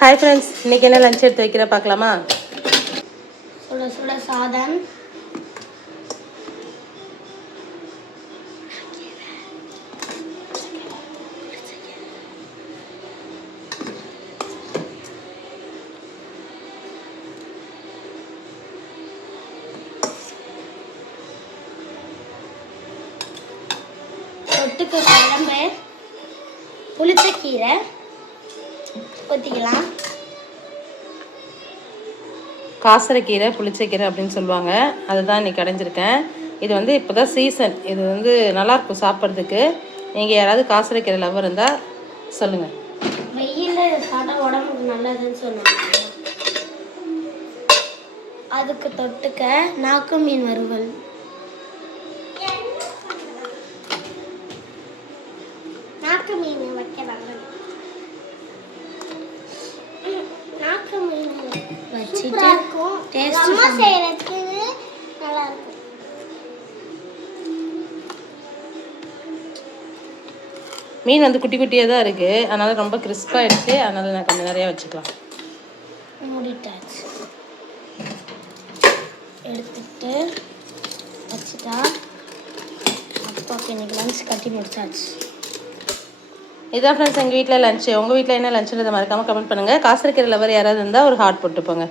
Hi friends, இன்றைக்கி என்ன lunch எடுத்து வைக்கிற பார்க்கலாமா? சுட சுட சாதம், தொட்டுக்கு குழம்பு, புளிச்சக்கீரை ஊற்றிக்கலாம். காசரைக்கீரை புளிச்சக்கீரை அப்படின்னு சொல்லுவாங்க. அதுதான் இன்றைக்கி கடைஞ்சிருக்கேன். இது வந்து இப்போ தான் சீசன். இது வந்து நல்லாயிருக்கும் சாப்பிட்றதுக்கு. நீங்கள் யாராவது காசரைக்கீரை லவர் இருந்தால் சொல்லுங்கள். வெயிலில் இதை சாப்பிட்டா உடம்புக்கு நல்லதுன்னு சொன்னாங்க. அதுக்கு தொட்டுக்க நாக்கு மீன் வறுவல். நாக்கு மீன் வைக்கிறாங்க. நாக்கு மீன் வச்சுட்டு டேஸ்ட் செய்யறதுக்கு நல்லா இருக்கும். மீன் வந்து குட்டி குட்டியாக தான் இருக்குது, அதனால் ரொம்ப கிறிஸ்பாகிடுச்சு. அதனால் நான் கொஞ்சம் நிறையா வச்சுக்கலாம். மூடிட்டாச்சு. எடுத்துட்டு வச்சுட்டா அப்பாவுக்கு இன்னைக்கு லஞ்ச் கட்டி முடிச்சாச்சு. இதான் ஃப்ரெண்ட்ஸ் எங்கள் வீட்டில் லஞ்சு. உங்கள் வீட்டில் என்ன லஞ்சுன்றதை மறக்காமல் கமெண்ட் பண்ணுங்கள். காசரைக்கீரை லவர் யாராவது இருந்தால் ஒரு ஹார்ட் போட்டுப்போங்க.